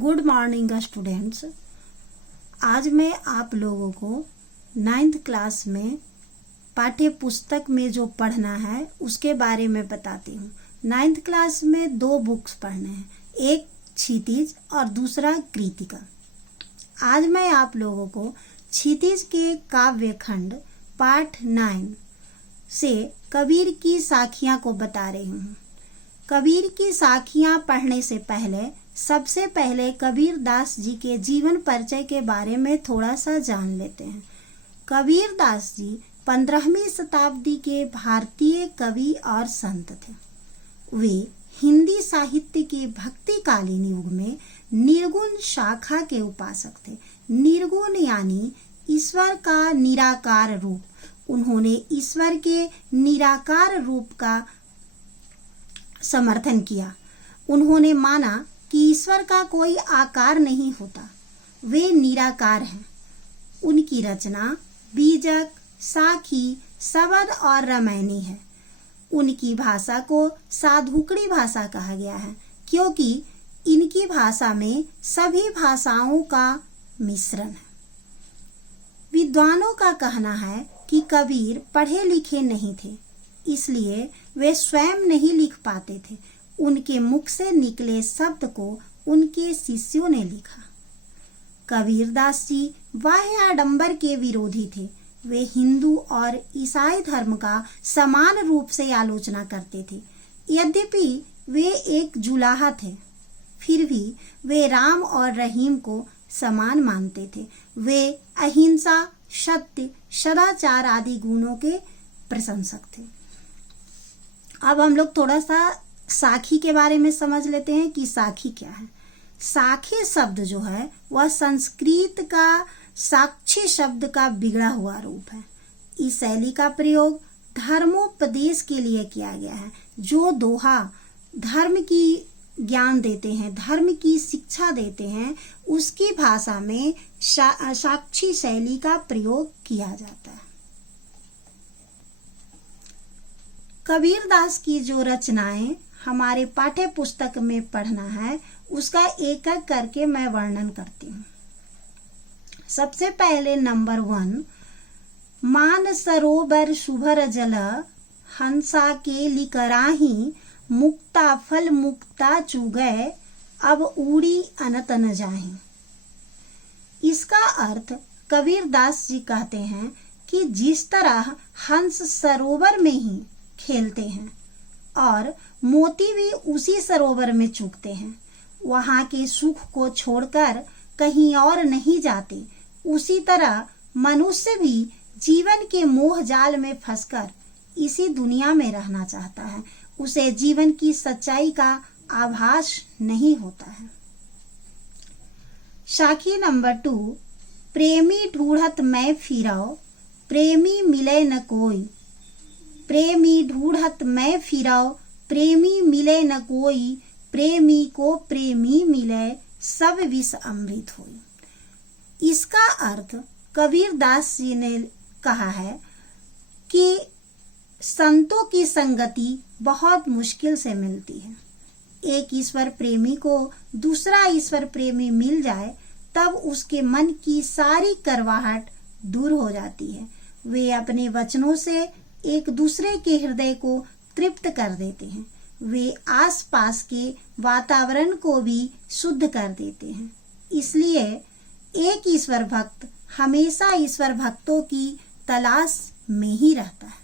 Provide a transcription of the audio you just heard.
Good morning students. आज मैं आप लोगों को 9th क्लास में पाठ्य पुस्तक में जो पढ़ना है उसके बारे में बताती हूँ। 9th क्लास में 2 बुक्स पढ़ने हैं, एक क्षितिज और दूसरा कृतिका। आज मैं आप लोगों को क्षितिज के काव्य खंड पाठ 9 से कबीर की साखियाँ को बता रही हूँ। कबीर की साखियाँ पढ़ने से पहले सबसे पहले कबीर दास जी के जीवन परिचय के बारे में थोड़ा सा जान लेते हैं। कबीर दास जी 15वीं शताब्दी के भारतीय कवि और संत थे। वे हिंदी साहित्य के भक्तिकालीन युग में निर्गुण शाखा के उपासक थे। निर्गुण यानी ईश्वर का निराकार रूप। उन्होंने ईश्वर के निराकार रूप का समर्थन किया। उन्होंने माना कि ईश्वर का कोई आकार नहीं होता, वे निराकार हैं। उनकी रचना बीजक, साखी, शबद और रामायणी है। उनकी भाषा को साधुकड़ी भाषा कहा गया है क्योंकि इनकी भाषा में सभी भाषाओं का मिश्रण है। विद्वानों का कहना है कि कबीर पढ़े लिखे नहीं थे, इसलिए वे स्वयं नहीं लिख पाते थे। उनके मुख से निकले शब्द को उनके शिष्यों ने लिखा। कबीर दास जी बाह्य आडंबर के विरोधी थे। वे हिंदू और ईसाई धर्म का समान रूप से आलोचना करते थे। यद्यपि वे एक जुलाहा थे, फिर भी वे राम और रहीम को समान मानते थे। वे अहिंसा, सत्य, सदाचार आदि गुणों के प्रशंसक थे। अब हम लोग थोड़ा सा साखी के बारे में समझ लेते हैं कि साखी क्या है। साखी शब्द जो है वह संस्कृत का साक्षी शब्द का बिगड़ा हुआ रूप है। इस शैली का प्रयोग धर्मोपदेश के लिए किया गया है। जो दोहा धर्म की ज्ञान देते हैं, धर्म की शिक्षा देते हैं, उसकी भाषा में साक्षी शैली का प्रयोग किया जाता है। कबीर दास की जो रचनाएं हमारे पाठ्य पुस्तक में पढ़ना है उसका एक एक करके मैं वर्णन करती हूँ। सबसे पहले नंबर 1, मान सरोवर शुभर जल हंसा के लिकराही मुक्ता फल मुक्ता चुगै अब उड़ी अनत न जाही। इसका अर्थ कबीर दास जी कहते हैं कि जिस तरह हंस सरोवर में ही खेलते हैं और मोती भी उसी सरोवर में चुगते हैं, वहां के सुख को छोड़कर कहीं और नहीं जाते, उसी तरह मनुष्य भी जीवन के मोह जाल में फंसकर इसी दुनिया में रहना चाहता है। उसे जीवन की सच्चाई का आभास नहीं होता है। साखी नंबर 2, प्रेमी ढूढ़त मैं फिराओ प्रेमी मिले न कोई। प्रेमी ढूढ़त मैं फिराओ प्रेमी मिले न कोई। प्रेमी को प्रेमी मिले सब विष अमृत होई। इसका अर्थ कबीर दास जी ने कहा है कि संतों की संगति बहुत मुश्किल से मिलती है। एक ईश्वर प्रेमी को दूसरा ईश्वर प्रेमी मिल जाए तब उसके मन की सारी करवाहट दूर हो जाती है। वे अपने वचनों से एक दूसरे के हृदय को तृप्त कर देते हैं। वे आसपास के वातावरण को भी शुद्ध कर देते हैं। इसलिए एक ईश्वर भक्त हमेशा ईश्वर भक्तों की तलाश में ही रहता है।